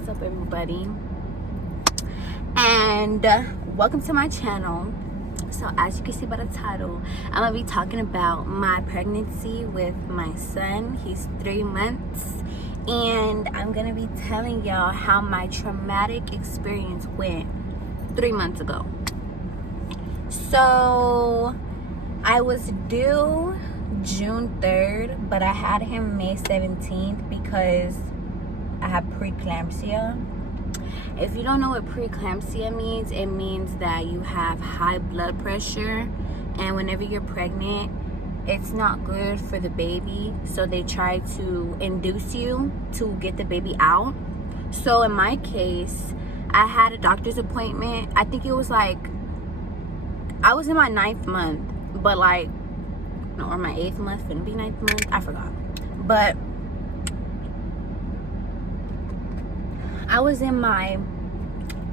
What's up, everybody? And welcome to my channel. So as you can see by the title, I'm gonna be talking about my pregnancy with my son. He's 3 months, and I'm gonna be telling y'all how my traumatic experience went 3 months ago. So I was due June 3rd, but I had him May 17th because I have preeclampsia. If you don't know what preeclampsia means, it means that you have high blood pressure, and whenever you're pregnant, it's not good for the baby, so they try to induce you to get the baby out. So in my case, I had a doctor's appointment. I think it was like, I was in my 9th month, but like, or my 8th month, couldn't be 9th month, I forgot. But I was in my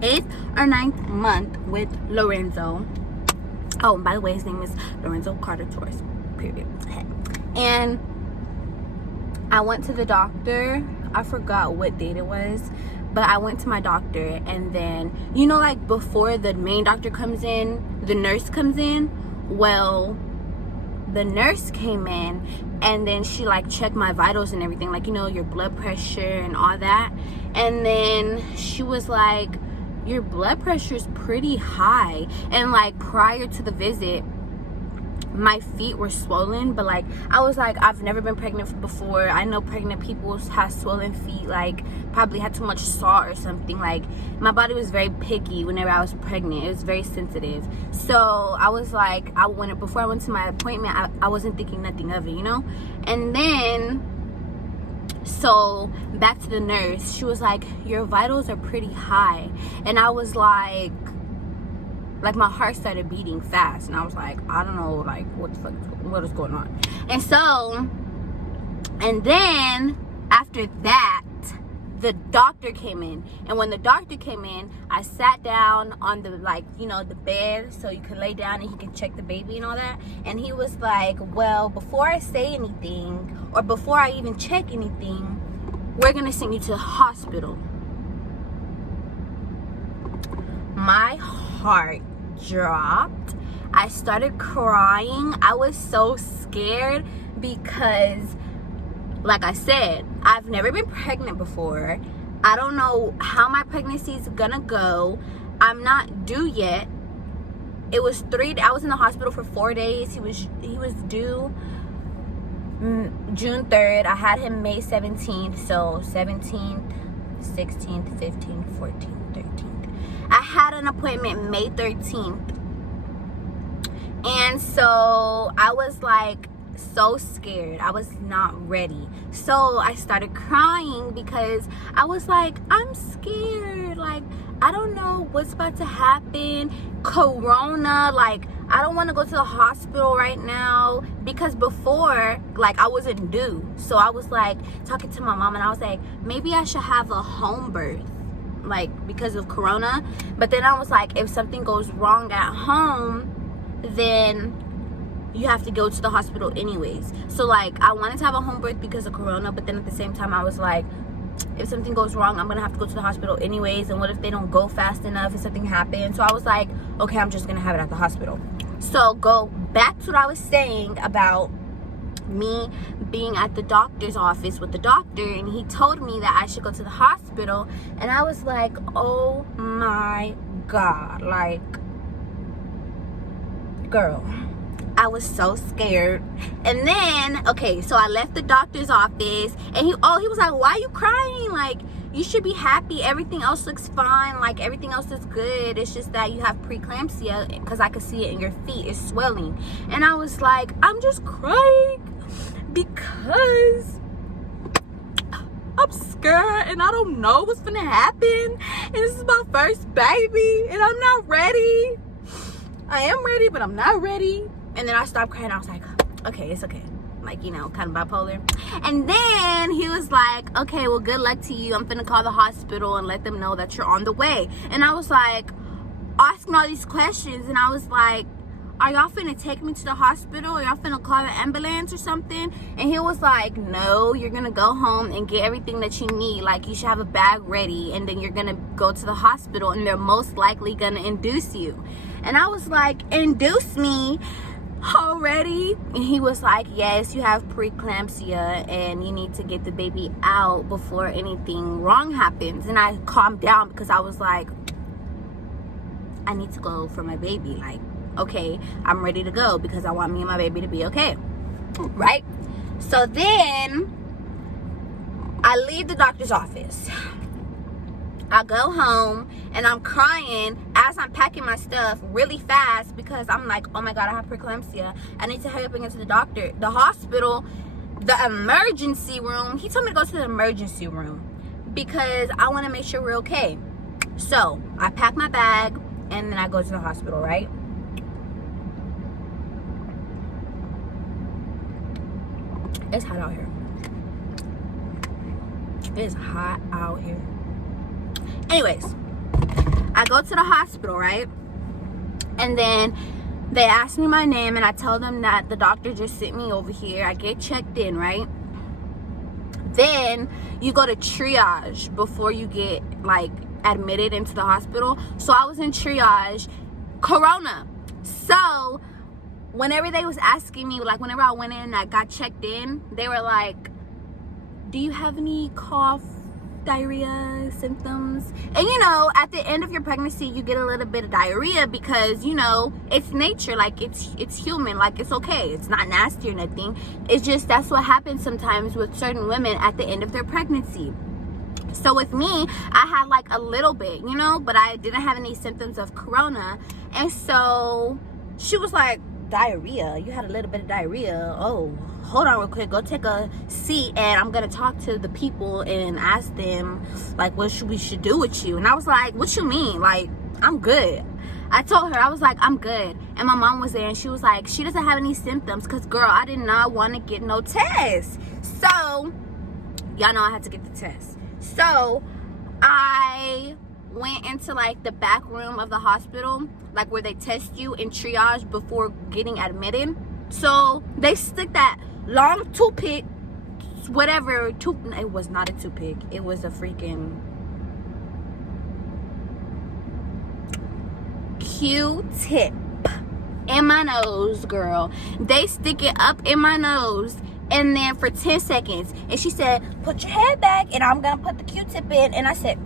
8th or 9th month with Lorenzo. Oh, by the way, his name is Lorenzo Carter Torres, period. And I went to the doctor. I forgot what date it was, but I went to my doctor, and then, you know, like before the main doctor comes in, the nurse comes in. Well, the nurse came in, and then she like checked my vitals and everything, like, you know, your blood pressure and all that. And then she was like, your blood pressure is pretty high. And like prior to the visit, my feet were swollen, but like I was like, I've never been pregnant before. I know pregnant people have swollen feet, like probably had too much salt or something. Like my body was very picky whenever I was pregnant. It was very sensitive. So I was like, before I went to my appointment, I wasn't thinking nothing of it, you know. And then, so back to the nurse, she was like, your vitals are pretty high. And I was like my heart started beating fast, and I was like, I don't know, like what the fuck, what is going on? And so, and then after that, the doctor came in. And when the doctor came in, I sat down on the, like, you know, the bed, so you could lay down and he can check the baby and all that. And he was like, well, before I say anything, or before I even check anything, we're gonna send you to the hospital. My heart dropped. I started crying. I was so scared because, like I said, I've never been pregnant before. I don't know how my pregnancy is gonna go. I'm not due yet. It was I was in the hospital for 4 days. He was due June 3rd. I had him May 17th. So 17th, 16th, 15th, 14th, 13th. I had an appointment May 13th. And so I was like so scared. I was not ready. So I started crying because I was like, I'm scared. Like, I don't know what's about to happen. Corona, like, I don't want to go to the hospital right now, because before, like, I wasn't due. So I was like talking to my mom, and I was like, maybe I should have a home birth, like, because of Corona. But then I was like, if something goes wrong at home, then you have to go to the hospital anyways. So like, I wanted to have a home birth because of Corona, but then at the same time I was like, if something goes wrong, I'm gonna have to go to the hospital anyways, and what if they don't go fast enough and something happens? So I was like, okay, I'm just gonna have it at the hospital. So go back to what I was saying about me being at the doctor's office with the doctor, and he told me that I should go to the hospital. And I was like, oh my God, like, girl, I was so scared. And then, okay, so I left the doctor's office, and he was like, why are you crying? Like, you should be happy. Everything else looks fine. Like, everything else is good. It's just that you have preeclampsia, because I could see it in your feet. It's swelling. And I was like, I'm just crying because I'm scared, and I don't know what's gonna happen. And this is my first baby, and I'm not ready. I am ready, but I'm not ready. And then I stopped crying. I was like, okay, it's okay. Like, you know, kind of bipolar. And then he was like, okay, well, good luck to you. I'm finna call the hospital and let them know that you're on the way. And I was like, asking all these questions, and I was like, are y'all finna take me to the hospital? Are y'all finna call an ambulance or something? And he was like, no, you're gonna go home and get everything that you need. Like, you should have a bag ready, and then you're gonna go to the hospital, and they're most likely gonna induce you. And I was like, induce me already? And he was like, yes, you have preeclampsia and you need to get the baby out before anything wrong happens. And I calmed down because I was like, I need to go for my baby. Like, okay, I'm ready to go because I want me and my baby to be okay, right? So then I leave the doctor's office. I go home and I'm crying as I'm packing my stuff really fast because I'm like, oh my God, I have preeclampsia. I need to hurry up and get to the doctor. The hospital, the emergency room, he told me to go to the emergency room because I want to make sure we're okay. So I pack my bag and then I go to the hospital, right? It's hot out here. It's hot out here. Anyways, I go to the hospital, right? And then they ask me my name and I tell them that the doctor just sent me over here. I get checked in, right? Then you go to triage before you get like admitted into the hospital. So I was in triage, corona. So whenever they was asking me, like whenever I went in and I got checked in, they were like, do you have any cough, diarrhea symptoms? And you know, at the end of your pregnancy you get a little bit of diarrhea because, you know, it's nature, like it's human, like it's okay, it's not nasty or nothing. It's just that's what happens sometimes with certain women at the end of their pregnancy. So with me, I had like a little bit, you know, but I didn't have any symptoms of corona. And so she was like, diarrhea? You had a little bit of diarrhea? Oh, hold on real quick, go take a seat and I'm gonna talk to the people and ask them like what we should do with you. And I was like, what you mean? Like, I'm good. I told her, I was like, I'm good. And my mom was there and she was like, she doesn't have any symptoms because girl, I did not want to get no test. So y'all know I had to get the test. So I went into like the back room of the hospital, like where they test you in triage before getting admitted. So they stick that long toothpick, whatever, it was not a toothpick, it was a freaking Q-tip in my nose, girl. They stick it up in my nose and then for 10 seconds. And she said, put your head back and I'm gonna put the Q-tip in. And I said,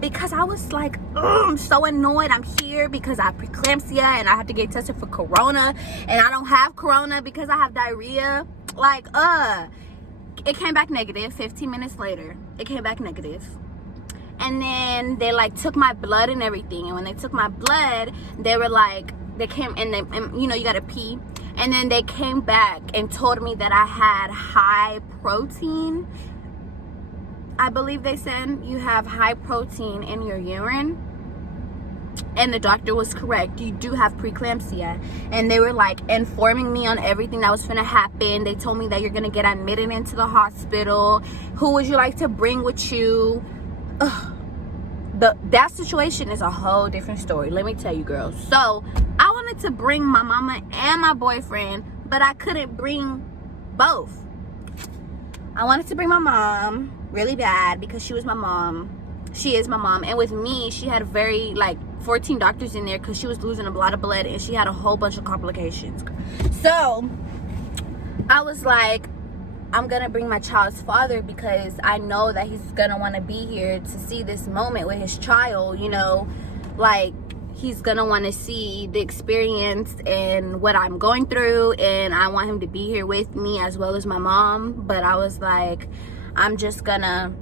because I was like, I'm so annoyed. I'm here because I have preeclampsia and I have to get tested for corona and I don't have corona because I have diarrhea. Like, it came back negative. 15 minutes later, it came back negative. And then they like took my blood and everything. And when they took my blood, they were like, they came and you know, you gotta pee. And then they came back and told me that I had high protein. I believe they said you have high protein in your urine. And the doctor was correct. You do have preeclampsia. And they were like informing me on everything that was gonna happen. They told me that you're gonna get admitted into the hospital. Who would you like to bring with you? Ugh. That situation is a whole different story, let me tell you, girls. So I wanted to bring my mama and my boyfriend, but I couldn't bring both. I wanted to bring my mom really bad because she was my mom. She is my mom. And with me, she had very like 14 doctors in there because she was losing a lot of blood and she had a whole bunch of complications. So I was like, I'm gonna bring my child's father because I know that he's gonna want to be here to see this moment with his child, you know, like he's gonna want to see the experience and what I'm going through, and I want him to be here with me as well as my mom. But I was like, I'm just gonna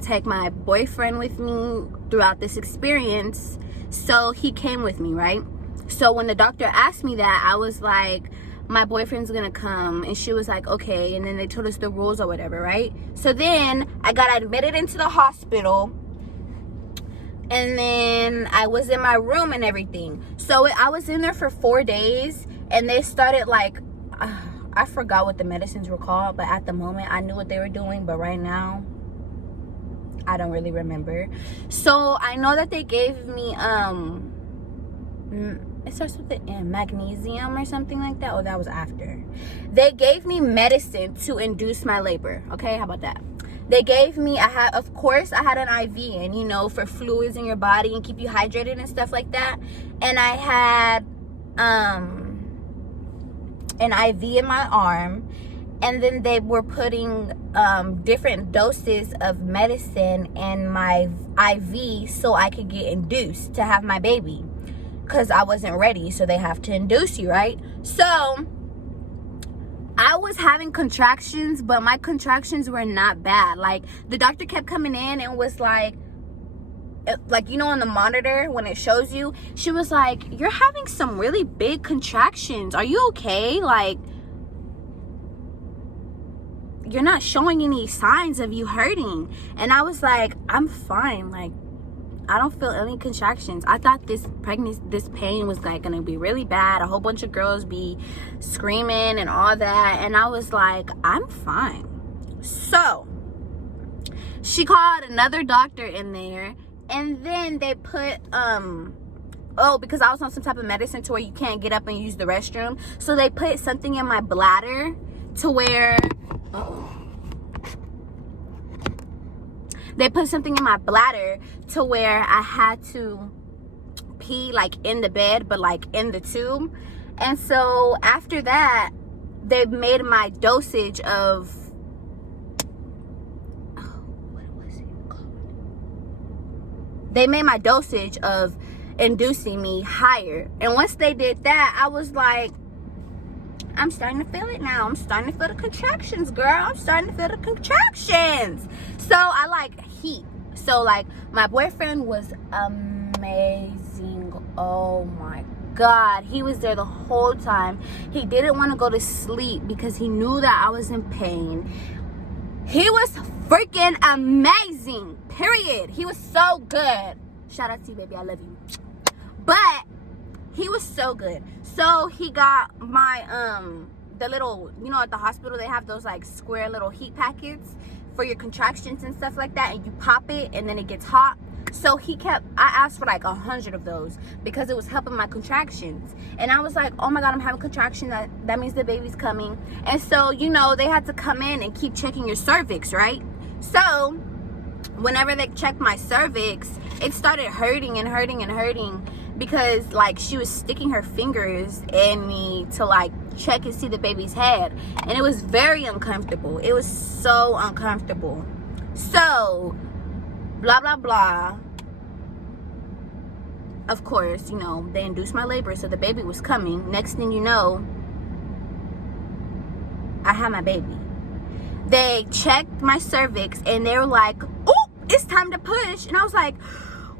take my boyfriend with me throughout this experience. So he came with me, right? So when the doctor asked me that, I was like, my boyfriend's gonna come. And she was like, okay. And then they told us the rules or whatever, right? So then I got admitted into the hospital, and then I was in my room and everything. So I was in there for 4 days, and they started like, I forgot what the medicines were called, but at the moment I knew what they were doing, but right now I don't really remember. So I know that they gave me it starts with the M, magnesium or something like that. Oh, that was after. They gave me medicine to induce my labor. Okay, how about that? They gave me, of course, I had an IV, and you know, for fluids in your body and keep you hydrated and stuff like that. And I had an IV in my arm, and then they were putting different doses of medicine in my IV so I could get induced to have my baby, because I wasn't ready. So they have to induce you, right? So I was having contractions, but my contractions were not bad. Like, the doctor kept coming in and was like, you know, on the monitor when it shows you, she was like, you're having some really big contractions. Are you okay? Like, you're not showing any signs of you hurting. And I was like, I'm fine. Like, I don't feel any contractions. I thought this pain was like gonna be really bad. A whole bunch of girls be screaming and all that. And I was like, I'm fine. So she called another doctor in there, and then they put because I was on some type of medicine to where you can't get up and use the restroom, so they put something in my bladder to where they put something in my bladder to where I had to pee like in the bed, but like in the tube. And so after that, they made my dosage of they made my dosage of inducing me higher. And once they did that, I was like, I'm starting to feel it now. I'm starting to feel the contractions, girl. I'm starting to feel the contractions. So I like heat. So like, my boyfriend was amazing. Oh my God. He was there the whole time. He didn't want to go to sleep because he knew that I was in pain. He was freaking amazing, period. He was so good. Shout out to you, baby. I love you. But he was so good. So he got my the little, you know, at the hospital they have those like square little heat packets for your contractions and stuff like that, and you pop it and then it gets hot. So I asked for like 100 of those because it was helping my contractions. And I was like, oh my God, I'm having contractions. That means the baby's coming. And so, you know, they had to come in and keep checking your cervix, right? So whenever they checked my cervix, it started hurting and hurting and hurting, because like she was sticking her fingers in me to like check and see the baby's head, and it was very uncomfortable. It was so uncomfortable. So blah blah blah, of course, you know, they induced my labor, so the baby was coming. Next thing you know, I had my baby. They checked my cervix and they were like, oh, it's time to push. And I was like,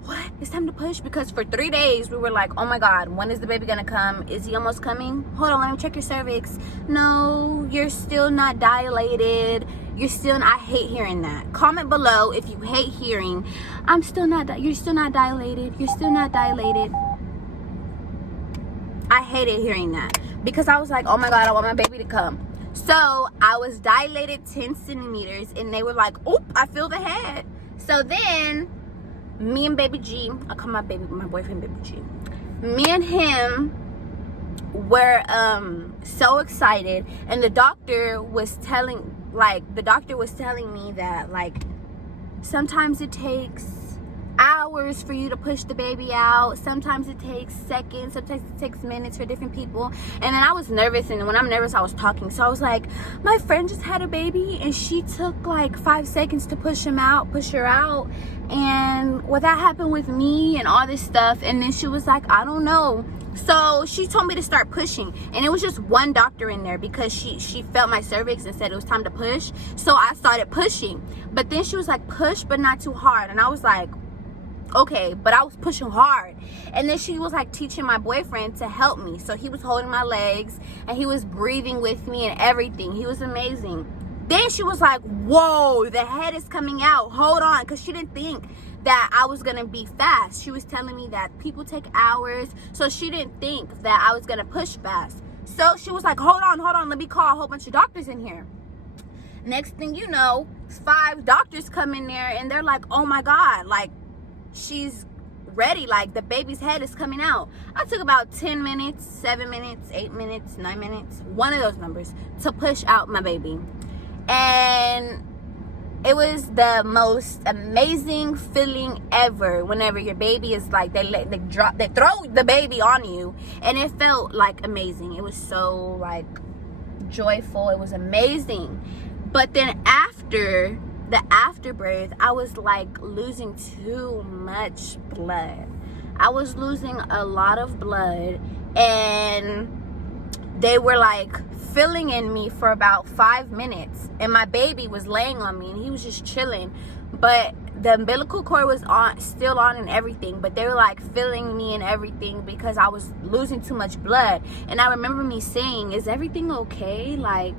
what? It's time to push? Because for 3 days we were like, oh my God, when is the baby gonna come? Is he almost coming? Hold on, let me check your cervix. No, you're still not dilated. You're still, I hate hearing that. Comment below if you hate hearing, you're still not dilated. You're still not dilated. I hated hearing that because I was like, oh my God, I want my baby to come. So I was dilated 10 centimeters and they were like, oop, I feel the head. So then me and baby G, I call my boyfriend baby G, me and him were so excited, and the doctor was telling me that like sometimes it takes hours for you to push the baby out, sometimes it takes seconds, sometimes it takes minutes for different people. And then I was nervous, and when I'm nervous I was talking, so I was like, my friend just had a baby and she took like 5 seconds to push her out, and what that happened with me and all this stuff. And then she was like, I don't know. So she told me to start pushing, and it was just one doctor in there because she felt my cervix and said it was time to push. So I started pushing, but then she was like, push but not too hard. And I was like, okay, but I was pushing hard. And then she was like teaching my boyfriend to help me, so he was holding my legs and he was breathing with me and everything. He was amazing. Then she was like, whoa, the head is coming out, hold on, because she didn't think that I was gonna be fast. She was telling me that people take hours, so she didn't think that I was gonna push fast. So she was like, hold on, let me call a whole bunch of doctors in here. Next thing you know, 5 doctors come in there and they're like, oh my God, like she's ready, like the baby's head is coming out. I took about 10 minutes, 7 minutes, 8 minutes, 9 minutes, one of those numbers, to push out my baby. And it was the most amazing feeling ever whenever your baby is like, they throw the baby on you, and it felt like amazing. It was so like joyful. It was amazing. But then after the afterbirth, I was like losing too much blood. I was losing a lot of blood, and they were like filling in me for about 5 minutes, and my baby was laying on me and he was just chilling, but the umbilical cord was still on and everything, but they were like filling me and everything because I was losing too much blood. And I remember me saying, is everything okay? Like,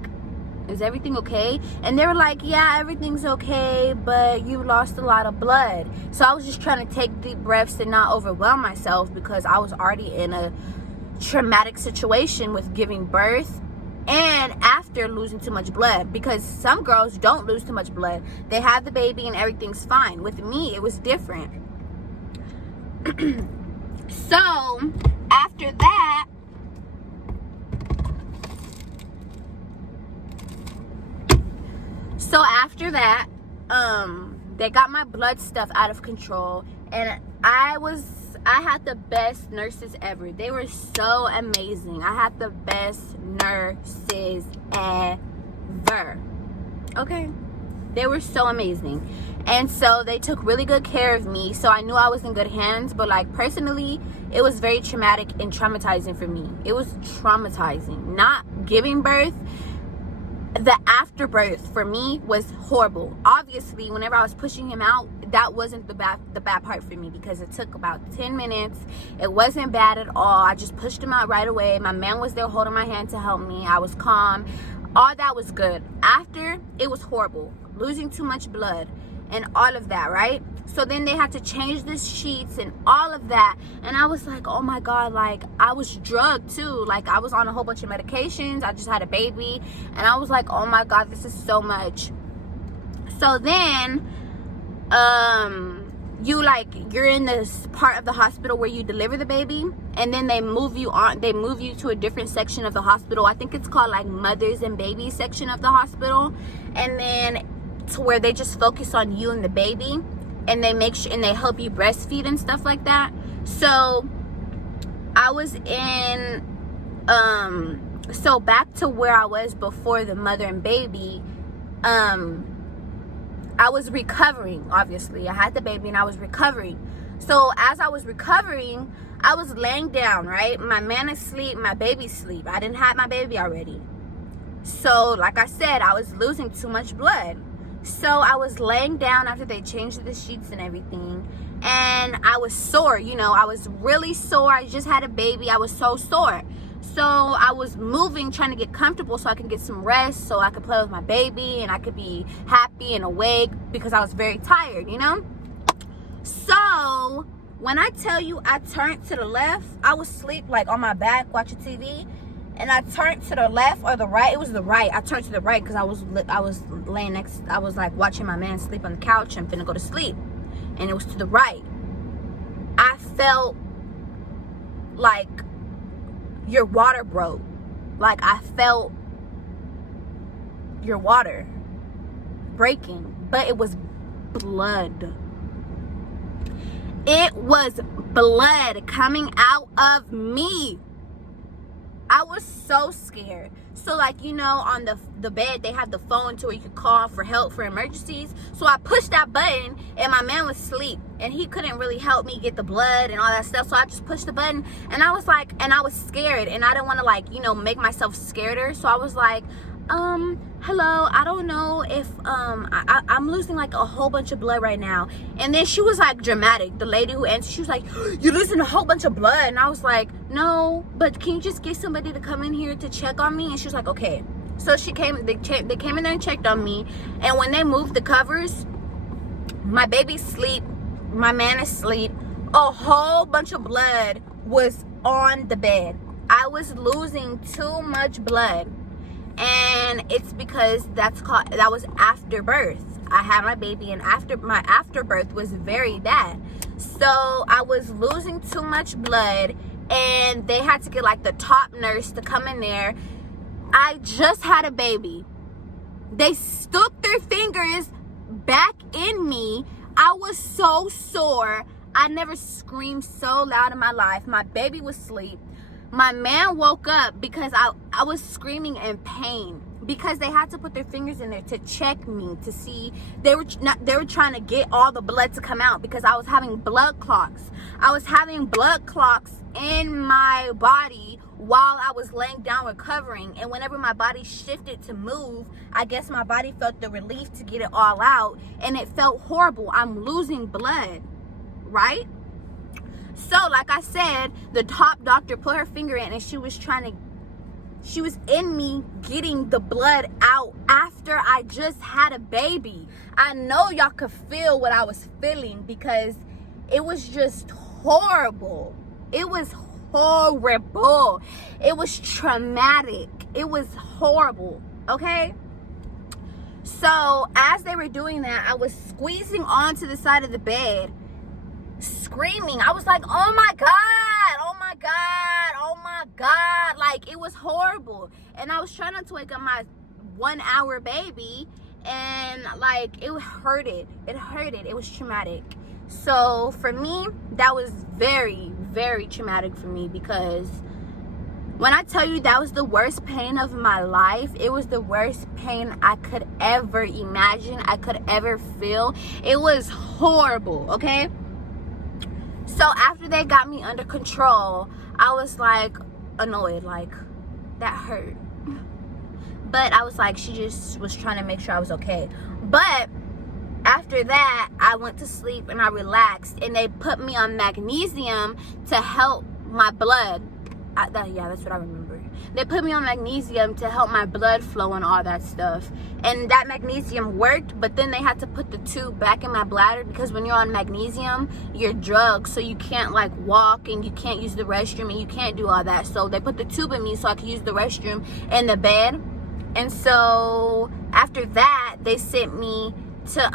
is everything okay? And they were like, yeah, everything's okay, but you lost a lot of blood. So I was just trying to take deep breaths to not overwhelm myself, because I was already in a traumatic situation with giving birth and after losing too much blood, because some girls don't lose too much blood. They have the baby and everything's fine. With me, it was different. So after that, they got my blood stuff out of control, and I had the best nurses ever. They were so amazing. I had the best nurses ever. Okay? They were so amazing. And so they took really good care of me. So I knew I was in good hands. But like personally, it was very traumatic and traumatizing for me. It was traumatizing. Not giving birth. The afterbirth for me was horrible. Obviously, whenever I was pushing him out, that wasn't the bad part for me, because it took about 10 minutes. It wasn't bad at all. I just pushed him out right away. My man was there holding my hand to help me. I was calm. All that was good. After, it was horrible. Losing too much blood and all of that, right? So then they had to change the sheets and all of that. And I was like, oh my God, like I was drugged too. Like I was on a whole bunch of medications. I just had a baby. And I was like, oh my God, this is so much. So then, you're in this part of the hospital where you deliver the baby, and then they move you to a different section of the hospital. I think it's called like mothers and babies section of the hospital. And then to where they just focus on you and the baby, and they make sure and they help you breastfeed and stuff like that. So I was in so back to where I was before the mother and baby. I was recovering. Obviously I had the baby and I was recovering. So as I was recovering, I was laying down, right? My man is asleep, my baby's asleep. I didn't have my baby already. So like I said, I was losing too much blood. So I was laying down after they changed the sheets and everything, and I was sore. You know, I was really sore. I just had a baby. I was so sore. So I was moving, trying to get comfortable so I can get some rest, so I could play with my baby and I could be happy and awake, because I was very tired, you know? So when I tell you I turned to the left, I was asleep like on my back watching TV. And I turned to the left or the right. It was the right. I turned to the right because I was laying next. I was like watching my man sleep on the couch and finna go to sleep. And it was to the right. I felt like your water broke. Like I felt your water breaking. But it was blood. It was blood coming out of me. I was so scared. So like, you know, on the bed they have the phone to where you could call for help for emergencies. So I pushed that button and my man was asleep and he couldn't really help me get the blood and all that stuff. So I just pushed the button, and I was like, and I was scared, and I didn't want to like, you know, make myself scareder. So I was like, hello, I don't know if I'm losing like a whole bunch of blood right now. And then she was like dramatic. The lady who answered, she was like, you're losing a whole bunch of blood. And I was like, no, but can you just get somebody to come in here to check on me? And she was like, okay. So they came in there and checked on me. And when they moved the covers, my baby's asleep, my man is asleep, a whole bunch of blood was on the bed. I was losing too much blood. And it's because that was after birth. I had my baby, and my afterbirth was very bad. So I was losing too much blood, and they had to get like the top nurse to come in there. I just had a baby. They stuck their fingers back in me. I was so sore. I never screamed so loud in my life. My baby was asleep. My man woke up because I was screaming in pain, because they had to put their fingers in there to check me to see. They were trying to get all the blood to come out because I was having blood clots. I was having blood clots in my body while I was laying down recovering, and whenever my body shifted to move, I guess my body felt the relief to get it all out, and it felt horrible. I'm losing blood, right? So like I said, the top doctor put her finger in, and she was in me getting the blood out after I just had a baby. I know y'all could feel what I was feeling, because it was just horrible. It was horrible. It was traumatic. It was horrible, okay? So as they were doing that, I was squeezing onto the side of the bed, screaming. I was like, oh my God, oh my God, oh my God. Like, it was horrible. And I was trying not to wake up my 1 hour baby, and like, it hurted. It hurted. It was traumatic. So for me, that was very, very traumatic for me, because when I tell you that was the worst pain of my life, it was the worst pain I could ever imagine, I could ever feel. It was horrible, okay? So after they got me under control, I was like annoyed, like, that hurt. But I was like, she just was trying to make sure I was okay. But after that, I went to sleep and I relaxed, and they put me on magnesium to help my blood. Yeah, that's what I remember. They put me on magnesium to help my blood flow and all that stuff. And that magnesium worked, but then they had to put the tube back in my bladder, because when you're on magnesium, you're drugged. So you can't like walk, and you can't use the restroom, and you can't do all that. So they put the tube in me so I could use the restroom in the bed. And so after that, they sent me to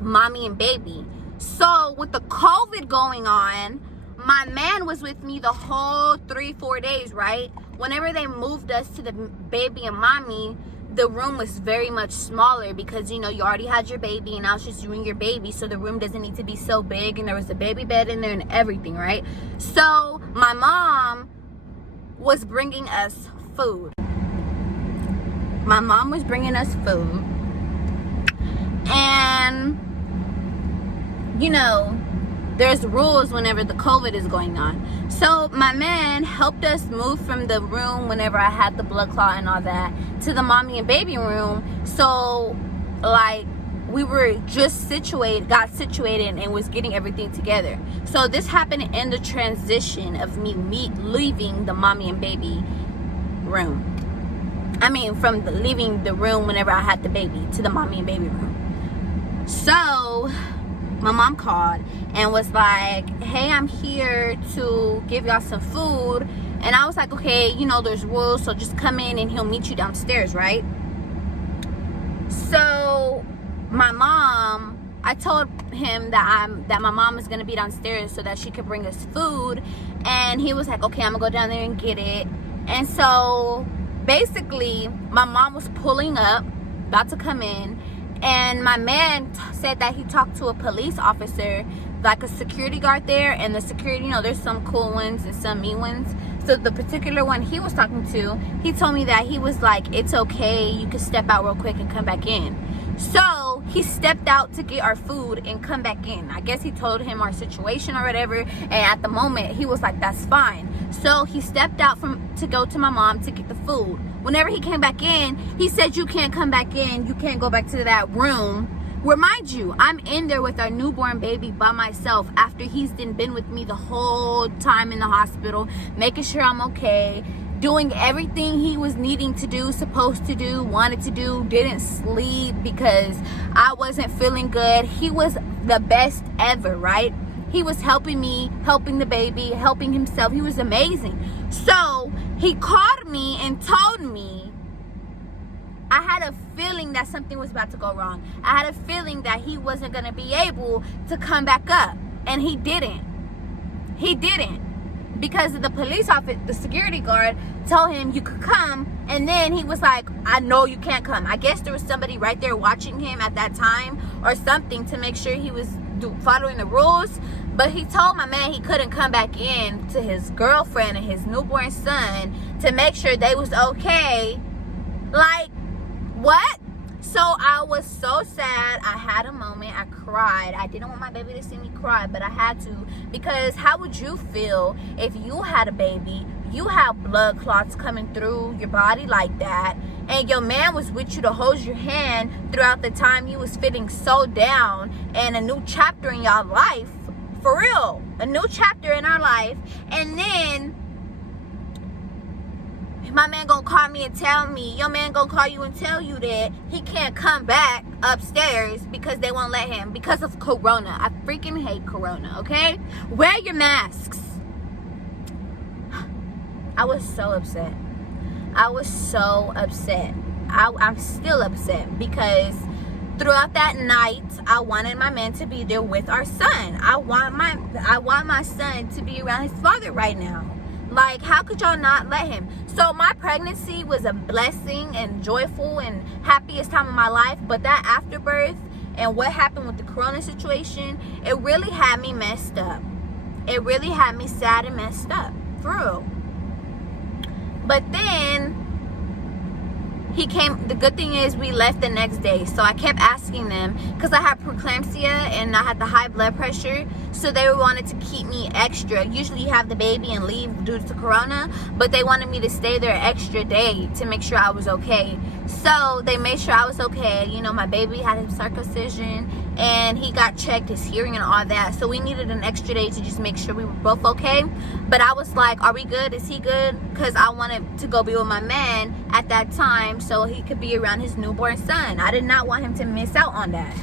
mommy and baby. So with the COVID going on, my man was with me the whole 3-4 days, right? Whenever they moved us to the baby and mommy, the room was very much smaller, because you know, you already had your baby, and now it's just you and your baby, so the room doesn't need to be so big, and there was a baby bed in there and everything, right? So my mom was bringing us food. My mom was bringing us food, and you know, there's rules whenever the COVID is going on. So my man helped us move from the room whenever I had the blood clot and all that to the mommy and baby room. So like, we were just got situated and was getting everything together. So this happened in the transition of me leaving the mommy and baby room. I mean, from leaving the room whenever I had the baby to the mommy and baby room. So my mom called and was like, hey, I'm here to give y'all some food. And I was like, okay, you know, there's rules, so just come in and he'll meet you downstairs, right? So I told him that my mom is gonna be downstairs so that she could bring us food. And he was like, okay, I'm gonna go down there and get it. And so basically, my mom was pulling up, about to come in, and my man said that he talked to a police officer, like a security guard there. And the security, you know, there's some cool ones and some mean ones. So the particular one he was talking to, he told me that he was like, it's okay, you can step out real quick and come back in. So he stepped out to get our food and come back in. I guess he told him our situation or whatever, and at the moment he was like, that's fine. So he stepped out to go to my mom to get the food. Whenever he came back in, he said, you can't come back in, you can't go back to that room. Where, mind you, I'm in there with our newborn baby by myself after he's been with me the whole time in the hospital, making sure I'm okay, doing everything he was needing to do, supposed to do, wanted to do, didn't sleep because I wasn't feeling good. He was the best ever, right? He was helping me, helping the baby, helping himself. He was amazing. So he called me and told me, I had a feeling feeling that something was about to go wrong. I had a feeling that he wasn't going to be able to come back up. And he didn't. He didn't. Because the police officer, the security guard, told him you could come. And then he was like, I know you can't come. I guess there was somebody right there watching him at that time or something to make sure he was following the rules. But he told my man he couldn't come back in to his girlfriend and his newborn son to make sure they was okay. Like, what? So I was so sad. I had a moment. I cried. I didn't want my baby to see me cry, but I had to. Because how would you feel if you had a baby, you have blood clots coming through your body like that, and your man was with you to hold your hand throughout the time you was feeling so down, and a new chapter in your life, for real, a new chapter in our life, and then my man gonna call me and tell me, your man gonna call you and tell you that he can't come back upstairs because they won't let him because of Corona. I freaking hate Corona, okay? Wear your masks. I was so upset. I was so upset. I'm still upset because throughout that night, I wanted my man to be there with our son. I want my son to be around his father right now. Like, how could y'all not let him? So my pregnancy was a blessing and joyful and happiest time of my life. But that afterbirth and what happened with the Corona situation, it really had me messed up. It really had me sad and messed up. For real. But then he came. The good thing is we left the next day. So I kept asking them because I had preeclampsia and I had the high blood pressure. So they wanted to keep me extra. Usually you have the baby and leave due to Corona. But they wanted me to stay there an extra day to make sure I was okay. So they made sure I was okay. You know, my baby had his circumcision and he got checked, his hearing and all that. So we needed an extra day to just make sure we were both okay. But I was like, are we good? Is he good? Because I wanted to go be with my man at that time so he could be around his newborn son. I did not want him to miss out on that.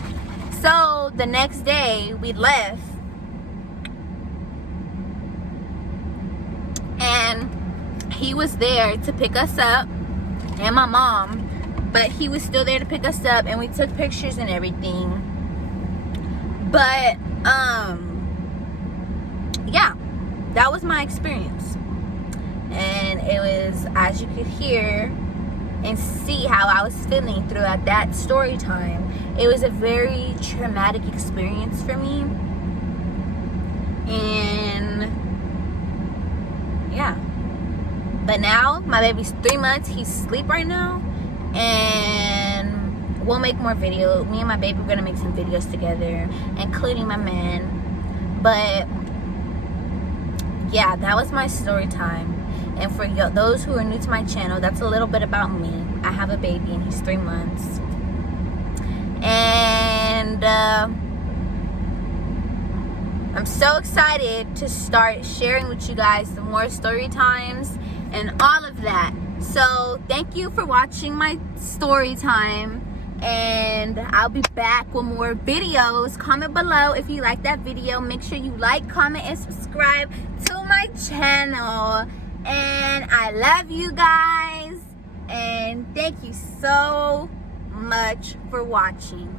So the next day we left. And he was there to pick us up and my mom. But he was still there to pick us up and we took pictures and everything. But yeah, that was my experience. And it was, as you could hear and see how I was feeling throughout that story time, it was a very traumatic experience for me. And yeah, but now my baby's 3 months. He's asleep right now, and we'll make more videos. Me and my baby, we're gonna make some videos together, including my man. But yeah, that was my story time. And for those who are new to my channel, that's a little bit about me. I have a baby and he's 3 months. And I'm so excited to start sharing with you guys some more story times and all of that. So thank you for watching my story time. And I'll be back with more videos. Comment below if you like that video. Make sure you like, comment, and subscribe to my channel. And I love you guys. And thank you so much for watching.